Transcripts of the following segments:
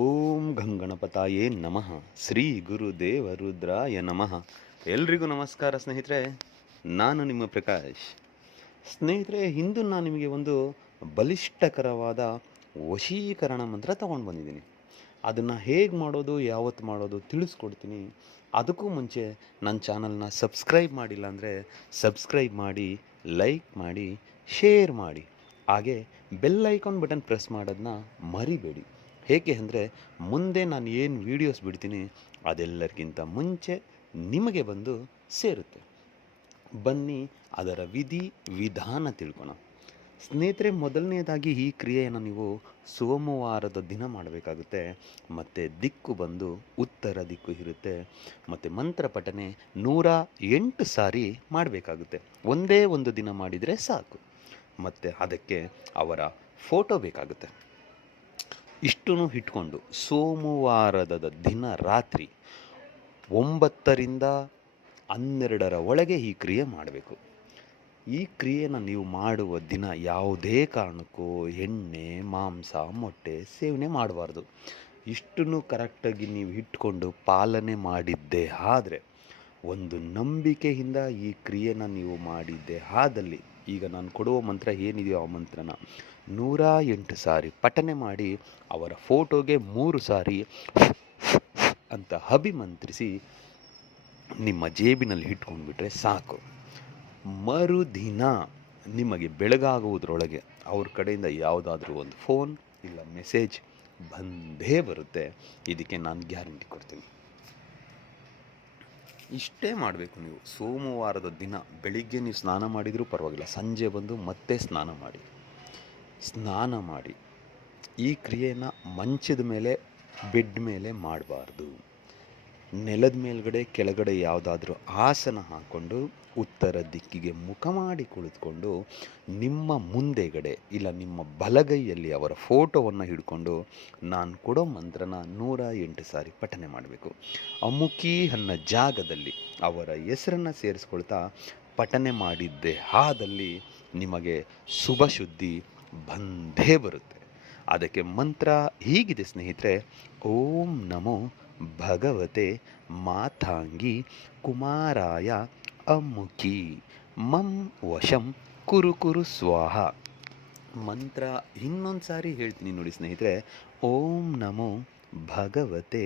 ಓಂ ಗಂಗಣಪತಾಯೇ ನಮಃ. ಶ್ರೀ ಗುರುದೇವ ರುದ್ರಾಯ ನಮಃ. ಎಲ್ರಿಗೂ ನಮಸ್ಕಾರ ಸ್ನೇಹಿತರೆ, ನಾನು ನಿಮ್ಮ ಪ್ರಕಾಶ್. ಸ್ನೇಹಿತರೆ, ಇಂದು ನಾನು ನಿಮಗೆ ಒಂದು ಬಲಿಷ್ಠಕರವಾದ ವಶೀಕರಣ ಮಂತ್ರ ತಗೊಂಡು ಬಂದಿದ್ದೀನಿ. ಅದನ್ನು ಹೇಗೆ ಮಾಡೋದು, ಯಾವತ್ತು ಮಾಡೋದು ತಿಳಿಸ್ಕೊಡ್ತೀನಿ. ಅದಕ್ಕೂ ಮುಂಚೆ ನನ್ನ ಚಾನಲ್ನ ಸಬ್ಸ್ಕ್ರೈಬ್ ಮಾಡಿಲ್ಲ ಅಂದರೆ ಸಬ್ಸ್ಕ್ರೈಬ್ ಮಾಡಿ, ಲೈಕ್ ಮಾಡಿ, ಶೇರ್ ಮಾಡಿ. ಹಾಗೆ ಬೆಲ್ ಐಕಾನ್ ಬಟನ್ ಪ್ರೆಸ್ ಮಾಡೋದನ್ನ ಮರಿಬೇಡಿ. ಏಕೆ ಅಂದರೆ ಮುಂದೆ ನಾನು ಏನು ವೀಡಿಯೋಸ್ ಬಿಡ್ತೀನಿ ಅದೆಲ್ಲರಿಗಿಂತ ಮುಂಚೆ ನಿಮಗೆ ಬಂದು ಸೇರುತ್ತೆ. ಬನ್ನಿ ಅದರ ವಿಧಿ ವಿಧಾನ ತಿಳ್ಕೊಣ. ಸ್ನೇಹಿತರೆ, ಮೊದಲನೇದಾಗಿ ಈ ಕ್ರಿಯೆಯನ್ನು ನೀವು ಸೋಮವಾರದ ದಿನ ಮಾಡಬೇಕಾಗುತ್ತೆ. ಮತ್ತು ದಿಕ್ಕು ಬಂದು ಉತ್ತರ ದಿಕ್ಕು ಇರುತ್ತೆ. ಮತ್ತು ಮಂತ್ರ ಪಠನೆ 108 ಸಾರಿ ಮಾಡಬೇಕಾಗುತ್ತೆ. ಒಂದೇ ಒಂದು ದಿನ ಮಾಡಿದರೆ ಸಾಕು. ಮತ್ತು ಅದಕ್ಕೆ ಅವರ ಫೋಟೋ ಬೇಕಾಗುತ್ತೆ. ಇಷ್ಟೂ ಇಟ್ಕೊಂಡು ಸೋಮವಾರದ ದಿನ ರಾತ್ರಿ 9 ರಿಂದ 12 ಒಳಗೆ ಈ ಕ್ರಿಯೆ ಮಾಡಬೇಕು. ಈ ಕ್ರಿಯೆನ ನೀವು ಮಾಡುವ ದಿನ ಯಾವುದೇ ಕಾರಣಕ್ಕೂ ಎಣ್ಣೆ, ಮಾಂಸ, ಮೊಟ್ಟೆ ಸೇವನೆ ಮಾಡಬಾರ್ದು. ಇಷ್ಟನ್ನು ಕರೆಕ್ಟಾಗಿ ನೀವು ಇಟ್ಕೊಂಡು ಪಾಲನೆ ಮಾಡಿದ್ದೇ ಆದರೆ, ಒಂದು ನಂಬಿಕೆಯಿಂದ ಈ ಕ್ರಿಯೆನ ನೀವು ಮಾಡಿದ್ದೇ ಆದಲ್ಲಿ, ಈಗ ನಾನು ಕೊಡುವ ಮಂತ್ರ ಏನಿದೆಯೋ ಆ ಮಂತ್ರನ 108 ಸಾರಿ ಪಠನೆ ಮಾಡಿ ಅವರ ಫೋಟೋಗೆ 3 ಸಾರಿ ಅಂತ ಅಭಿಮಂತ್ರಿಸಿ ನಿಮ್ಮ ಜೇಬಿನಲ್ಲಿ ಇಟ್ಕೊಂಡ್ಬಿಟ್ರೆ ಸಾಕು. ಮರುದಿನ ನಿಮಗೆ ಬೆಳಗಾಗುವುದರೊಳಗೆ ಅವ್ರ ಕಡೆಯಿಂದ ಯಾವುದಾದ್ರೂ ಒಂದು ಫೋನ್ ಇಲ್ಲ ಮೆಸೇಜ್ ಬಂದೇ ಬರುತ್ತೆ. ಇದಕ್ಕೆ ನಾನು ಗ್ಯಾರಂಟಿ ಕೊಡ್ತೀನಿ. ಇಷ್ಟೇ ಮಾಡಬೇಕು ನೀವು. ಸೋಮವಾರದ ದಿನ ಬೆಳಿಗ್ಗೆ ನೀವು ಸ್ನಾನ ಮಾಡಿದರೂ ಪರವಾಗಿಲ್ಲ, ಸಂಜೆ ಬಂದು ಮತ್ತೆ ಸ್ನಾನ ಮಾಡಿ ಈ ಕ್ರಿಯೆನ ಮಂಚದ ಮೇಲೆ, ಬೆಡ್ ಮೇಲೆ ಮಾಡಬಾರ್ದು. ನೆಲದ ಮೇಲ್ಗಡೆ ಕೆಳಗಡೆ ಯಾವುದಾದ್ರೂ ಆಸನ ಹಾಕ್ಕೊಂಡು ಉತ್ತರ ದಿಕ್ಕಿಗೆ ಮುಖ ಮಾಡಿ ಕುಳಿತುಕೊಂಡು ನಿಮ್ಮ ಮುಂದೆಗಡೆ ಇಲ್ಲ ನಿಮ್ಮ ಬಲಗೈಯಲ್ಲಿ ಅವರ ಫೋಟೋವನ್ನು ಹಿಡ್ಕೊಂಡು ನಾನು ಕೊಡೋ ಮಂತ್ರನ 108 ಸಾರಿ ಪಠನೆ ಮಾಡಬೇಕು. ಅಮುಖಿ ಅನ್ನೋ ಜಾಗದಲ್ಲಿ ಅವರ ಹೆಸರನ್ನು ಸೇರಿಸ್ಕೊಳ್ತಾ ಪಠನೆ ಮಾಡಿದ್ದೇ ಆದಲ್ಲಿ ನಿಮಗೆ ಶುಭ ಸುದ್ದಿ ಬಂದೇ ಬರುತ್ತೆ. ಅದಕ್ಕೆ ಮಂತ್ರ ಹೀಗಿದೆ ಸ್ನೇಹಿತರೆ: ಓಂ ನಮೋ ಭಗವತೆ ಮಾತಾಂಗಿ ಕುಮಾರಾಯ ಅಮುಖಿ ಮಂ ವಶಂ ಕುರು ಕುರು ಸ್ವಾಹ. ಮಂತ್ರ ಇನ್ನೊಂದು ಸಾರಿ ಹೇಳ್ತೀನಿ ನೋಡಿ ಸ್ನೇಹಿತರೆ: ಓಂ ನಮೋ ಭಗವತೆ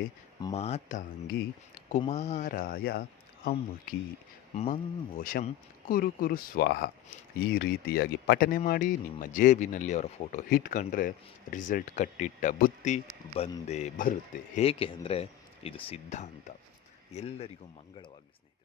ಮಾತಾಂಗಿ ಕುಮಾರಾಯ ಅಮುಖಿ ಮಂ ವಶಂ ಕುರು ಕುರು ಸ್ವಾಹ. ಈ ರೀತಿಯಾಗಿ ಪಠನೆ ಮಾಡಿ ನಿಮ್ಮ ಜೇಬಿನಲ್ಲಿ ಅವರ ಫೋಟೋ ಇಟ್ಕೊಂಡ್ರೆ ರಿಸಲ್ಟ್ ಕಟ್ಟಿಟ್ಟ ಬುತ್ತಿ ಬಂದೇ ಬರುತ್ತೆ. ಏಕೆ ಅಂದರೆ ಇದು ಸಿದ್ಧಾಂತ. ಎಲ್ಲರಿಗೂ ಮಂಗಳವಾಗಲಿ ಸ್ನೇಹಿತರೆ.